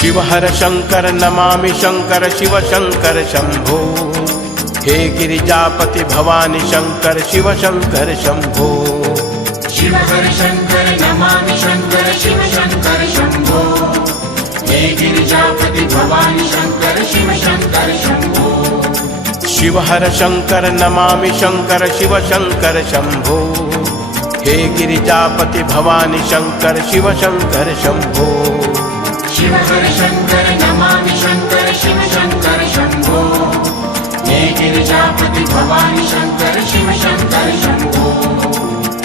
Shiv हर Shankar Namami Shankar Shiv Shankar Shambho. हे Girijapati Bhavani Shankar Shiv Shankar Shambho. Shiv हर Shankar Namami Shankar Shiv Shankar Shambho. हे Girijapati Bhavani Shankar Shiv Shankar Shambho. Shiv हर Shankar Namami Shankar Shiv Shankar Shambho. हे Girijapati Bhavani Shankar Shiv Shankar Shambho. Shiv हर Shankar Namami Shankar Shiv Shankar Shambho. हे Girijapati Bhavani Shankar Shiv Shankar Shambho.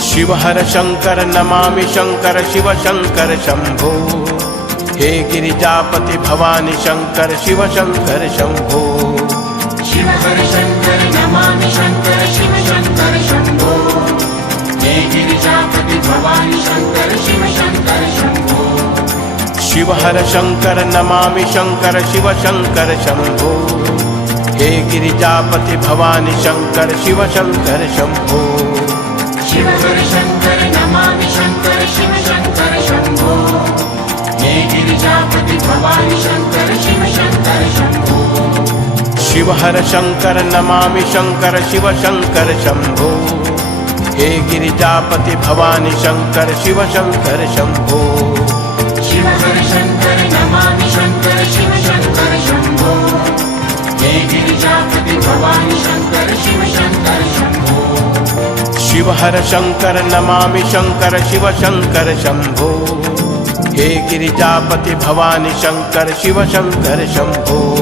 Shiv हर Shankar Namami Shankar Shiv Shankar Shambho. हे Girijapati Bhavani Shankar Shiv Shankar Shambho. Shiv हर Shankar Namami Shankar Shiv Shankar Shambho. हे Girijapati Bhavani Shankar Shiv Shankar Shambho. Shiv हर Shankar Namami Shankar Shiv Shankar Shambho. हे Girijapati Bhavani Shankar Shiv Shankar Shambho. Shiv हर Shankar Namami Shankar Shiv Shankar Shambho. हे Girijapati Bhavani Shankar Shiv Shankar Shambho. Shiv हर Shankar Namami Shankar Shiv Shankar Shambho. हे Girijapati Bhavani Shankar Shiv Shankar Shambho. Shiv हर Shankar Namami Shankar Shiv Shankar Shambho. हे Girijapati Bhavani Shankar Shiv Shankar Shambho. Shiv हर Shankar Namami Shankar Shiv Shankar Shambho. हे Girijapati Bhavani Shankar Shiv Shankar Shambho.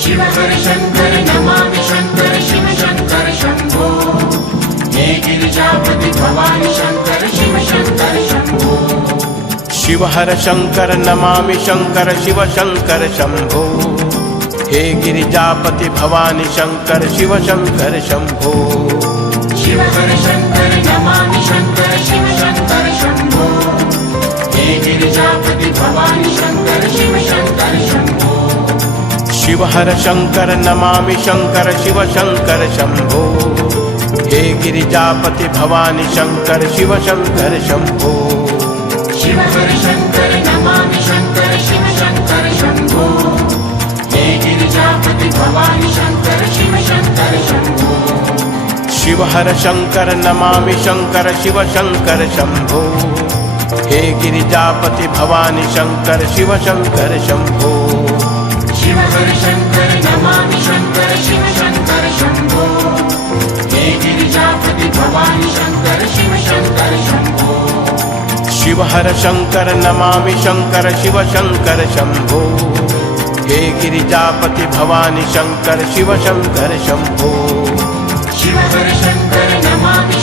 Shiv हर Shankar Namami Shankar Shiv Shankar Shambho. हे Girijapati Bhavani Shankar Shiv Shankar Shambho. Shiv हर Shankar Namami Shankar Shiv Shankar Shambho. हे Girijapati Bhavani Shankar Shiv Shankar Shambho. Shiv हर Shankar Namami Shankar Shiv Shankar Shambho. हे Girijapati Bhavani Shankar Shiv Shankar Shambho. Shiv हर Shankar Namami Shankar Shiv Shankar Shambho. हे Girijapati Bhavani Shankar Shiv Shankar Shambho. Shiv हर Shankar Namami Shankar Shiv Shankar Shambho. हे Girijapati Bhavani Shankar Shiv Shankar Shambho. Shiv हर Shankar Namami Shankar Shiv Shankar Shambho. हे Girijapati Bhavani Shankar Shiv Shankar Shambho. Shiv हर Shankar Namami Shankar Shiv Shankar Shambho. हे Girijapati Bhavani Shankar Shiv Shankar Shambho. Shiv हर Shankar Namami Shankar Shiv Shankar Shambho. हे Girijapati Bhavani Shankar Shiv Shankar Shambho. Shiv हर Shankar Namami